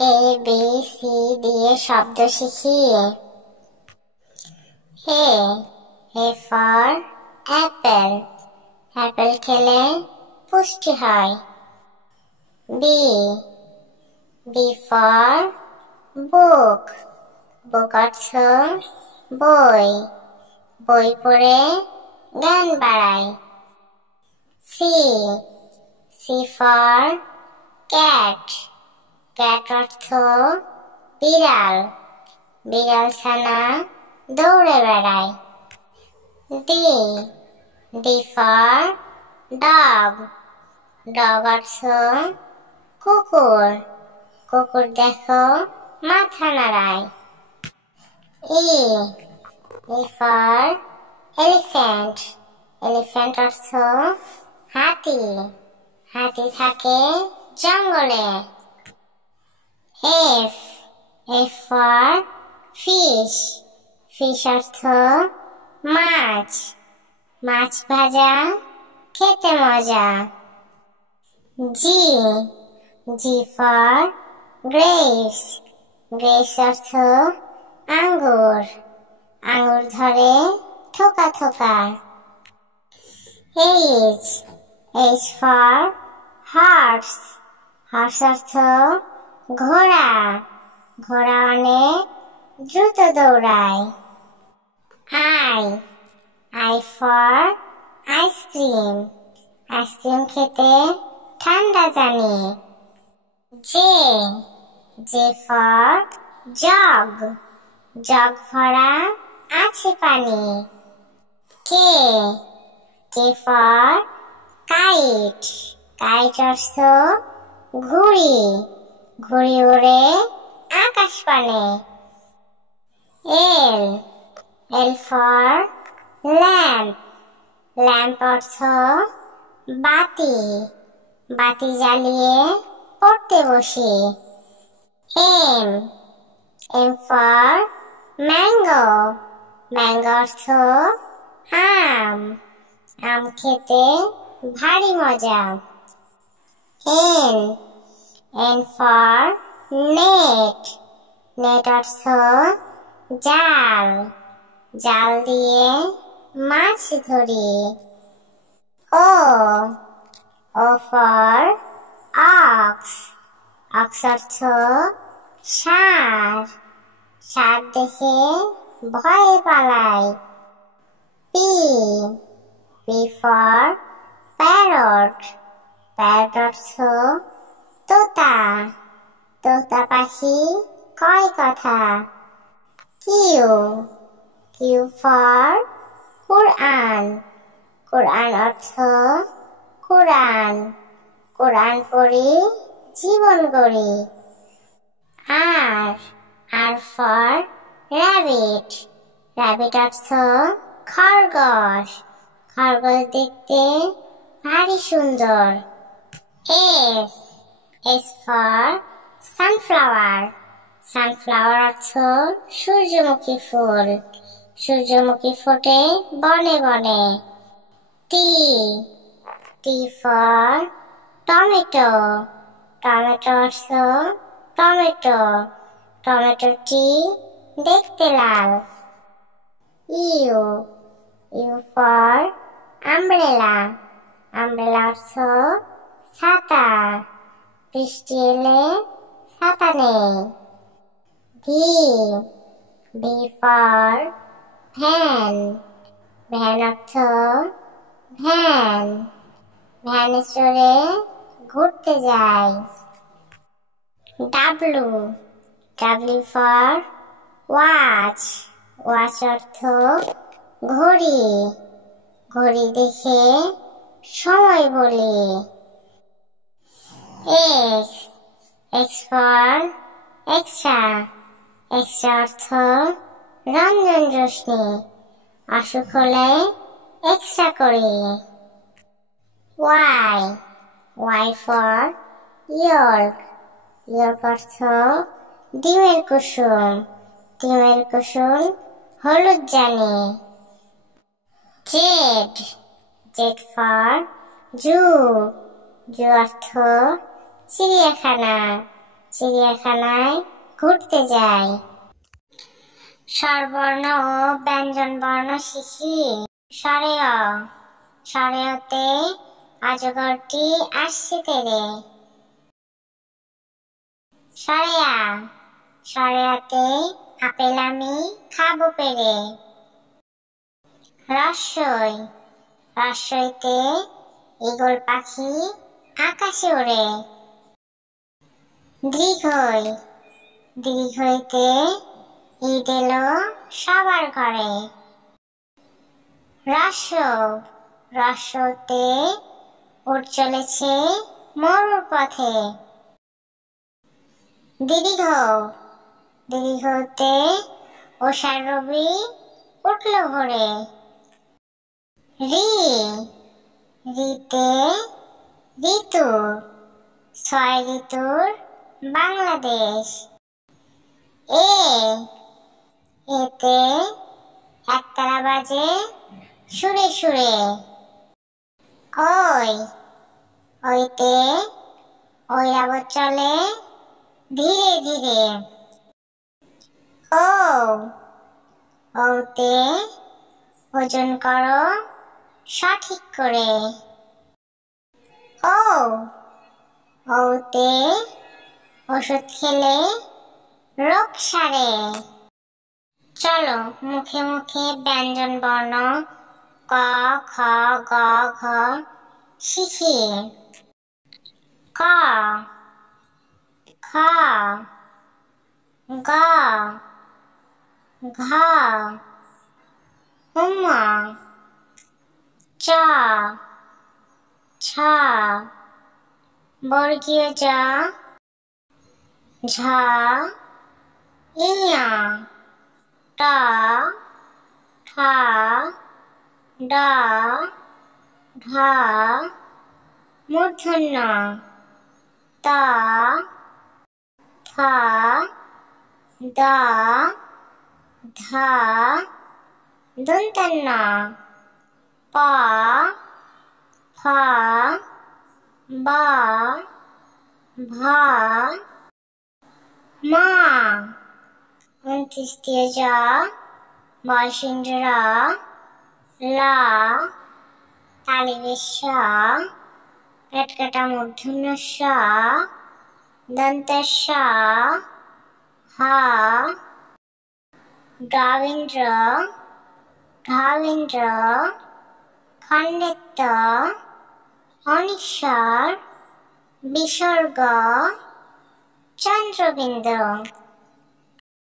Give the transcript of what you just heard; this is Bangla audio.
এ বি সি দিয়ে শব্দ শিখি। এ ফর অ্যাপেল, অ্যাপেল খেলে পুষ্টি হয়। বি ফর বুক, বুক অর্থ বই, বই পড়ে জ্ঞান বাড়ায়। সি ফর ক্যাট, ক্যাট অর্থ বিড়াল, বিড়াল ছানা দৌড়ে বেড়ায়। ডি ফর ডগ, ডগ অর্থ কুকুর, কুকুর দেখো মাথা নাড়ায়। ই ফর এলিফ্যান্ট, এলিফ্যান্ট অর্থ হাতি, হাতি থাকে জঙ্গলে। এফ ফর ফিশ, ফিশ অর্থ মাছ, মাছ ভাজা খেতে মজা। জি ফর গ্রেপস, গ্রেপস অর্থ আঙ্গুর, আঙ্গুর ধরে থোকা থোকা। এইচ ফর হর্স, হর্স অর্থ ঘোড়া, ঘোড়া অনেক দ্রুত দৌড়ায়। আই ফর আইসক্রিম, আইসক্রিম খেতে ঠান্ডা জানি। জে ফর জগ, জগ ভরা আছে পানি। কে ফর কাইট, কাইট অর্থ ঘুড়ি, ঘুড়ি উড়ে আকাশ পানে। এল ফর ল্যাম্প, ল্যাম্প অর্থ বাতি, বাতি জ্বালিয়ে পড়তে বসি। এম ফর ম্যাঙ্গো, ম্যাঙ্গো অর্থ আম, আম খেতে ভারী মজা। এন ফর নেট, নেট অর্থ জাল, জাল দিয়ে মাছ ধরি। ও ফর অক্স, অক্স অর্থ ষাঁড়, ষাঁড় দেখে ভয়ে পালায়। পি ফর প্যারট, প্যারট অর্থ তোতা, তোতা পাখি কয় কথা। কিউ ফর কুরআন, কুরআন অর্থ কুরআন, কুরআন পড়ি জীবন গড়ি। আর ফর র‍্যাবিট, র‍্যাবিট অর্থ খরগোশ, খরগোশ দেখতে ভারী সুন্দর। এস ফর সানফ্লাওয়ার, সানফ্লাওয়ার অর্থ সূর্যমুখী ফুল, সূর্যমুখী ফোটে বনে বনে। টি ফর টমেটো, টমেটো অর্থ টমেটো, টমেটোটি দেখতে লাল। ইউ ফর আমব্রেলা, আমব্রেলা অর্থ ছাতা, বৃষ্টি এলে ছাতা নেই। ভি ফর ভ্যান, ভ্যান অর্থ ভ্যান, ভ্যানে চড়ে ঘুরতে যাই। ডাব্লিউ ফর ওয়াচ, ওয়াচ অর্থ ঘড়ি, ঘড়ি দেখে সময় বলি। এক্স ফর এক্সট্রা, এক্সট্রা অর্থ রঞ্জন রশ্মি, অসুখ হলে এক্সট্রা করি। ওয়াই ফর ইয়র্ক, ইয়র্ক অর্থ ডিমের কুসুম, ডিমের কুসুম হলুদ জানি। জেড ফর জু, জু অর্থ চিড়িয়াখানা, চিড়িয়াখানায় ঘুরতে যাই। স্বরবর্ণ ও ব্যঞ্জন বর্ণ শিখি। স্বরে অ, স্বরে অতে অজগরটি আসছে তেরে। স্বরে আ, স্বরে আতে আপেল আমি খাবো পেরে। রস্বই, রস্বইতে ঈগল পাখি আকাশে ওড়ে। দীর্ঘই, দীর্ঘইতে ঈদ এলো সবার ঘরে। হ্রস্ব, হ্রস্বতে উট চলেছে মরুর পথে। দীর্ঘ, দীর্ঘতে ওষার রবি উঠল ভোরে। ঋ, ঋতে ঋতু, 6 ঋতুর বাংলাদেশ। এ, এতে একতারা বাজে সুরে সুরে। ওই, ওইতে ঐরাবত চলে ধীরে ধীরে। ও, ওতে ওজন করো সঠিক করে। ও, ওতে ওষুধ খেলে রোগ সারে। চলো মুখে মুখে ব্যঞ্জন বর্ণ ক, খ, গ, ঘ শিখি। ক, খ, গ, ঘ, ঙ, চ, ছ, বর্গীয় জ, ঝ, ঞ, ট, ঠ, ড, ঢ, মূর্ধন্য ত, থ, দ, ধ, দন্ত্য প, ফ, ব, ভ, ম, অন্ত্যেষ্টিয় জ, বয়সেন্দ্র র, ল, তালব্য শ, পেটকাটা মূর্ধন্য ষ, দন্ত্য স, হ, ঢবেন্দ্র, ঢবেন্দ্র, খণ্ডেত্ব, অনিশ্বর, বিসর্গ, চন্দ্রবিন্দু।